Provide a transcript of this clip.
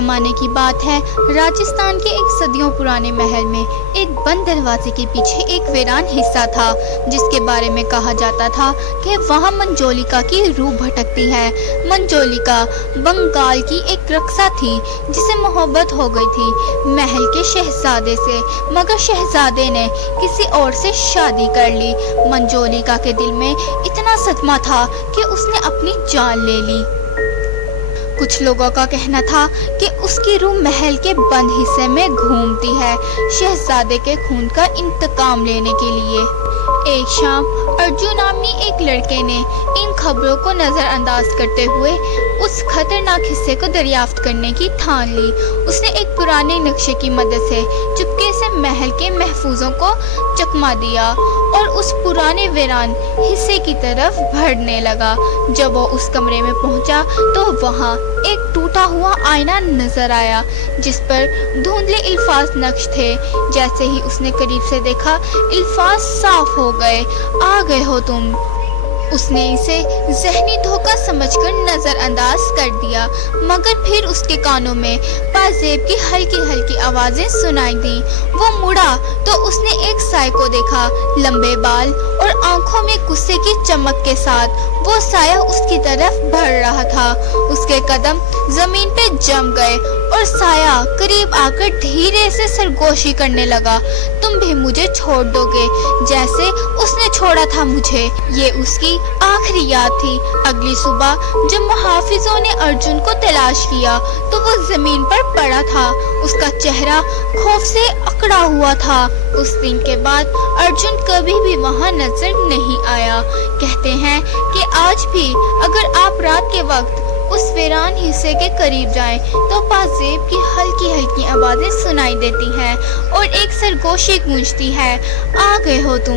ज़माने की बात है। राजस्थान के एक सदियों पुराने महल में एक बंद दरवाजे के पीछे एक वीरान हिस्सा था, जिसके बारे में कहा जाता था कि वहाँ मंजोलिका की रूह भटकती है। मंजोलिका बंगाल की एक रक्षा थी जिसे मोहब्बत हो गई थी महल के शहजादे से, मगर शहजादे ने किसी और से शादी कर ली। मंजोलिका के दिल में इतना सदमा था कि उसने अपनी जान ले ली। कुछ लोगों का कहना था कि उसकी रूह महल के बंद हिस्से में घूमती है, शहजादे के खून का इंतकाम लेने के लिए। एक शाम अर्जुन नामनी एक लड़के ने इन खबरों को नज़रअंदाज करते हुए उस खतरनाक हिस्से को दरियाफ्त करने की ठान ली। उसने एक पुराने नक्शे की मदद से चुपके से महल के महफूजों को चकमा दिया और उस पुराने वीरान हिस्से की तरफ बढ़ने लगा। जब वो उस कमरे में पहुंचा तो वहां एक टूटा हुआ आईना नजर आया जिस पर धुंधले अल्फाज नक्श थे। जैसे ही उसने करीब से देखा, अल्फाज साफ हो गए, आ गए हो तुम। उसने इसे ज़हनी धोखा समझकर नज़रअंदाज कर दिया, मगर फिर उसके कानों में पाजेब की हल्की हल्की आवाज़ें सुनाई दी। वो मुड़ा तो उसने एक साए को देखा, लंबे बाल और आंखों में गुस्से की चमक के साथ। वो साया उसकी तरफ बढ़ रहा था। उसके कदम ज़मीन पे जम गए और साया करीब आकर धीरे से सरगोशी करने लगा। तुम भी मुझे छोड़ दोगे जैसे उसने छोड़ा था मुझे। ये उसकी आखिरी याद थी। अगली सुबह जब मुहाफिजों ने अर्जुन को तलाश किया तो वो जमीन पर पड़ा था। उसका चेहरा खौफ से अकड़ा हुआ था। उस दिन के बाद अर्जुन कभी भी वहां नजर नहीं आया। कहते हैं कि आज भी अगर आप रात के वक्त उस वीरान हिस्से के करीब जाएं तो पाजेब की हल्की हल्की आवाजें सुनाई देती हैं और एक सरगोशी गूंजती है, आ गए हो तुम।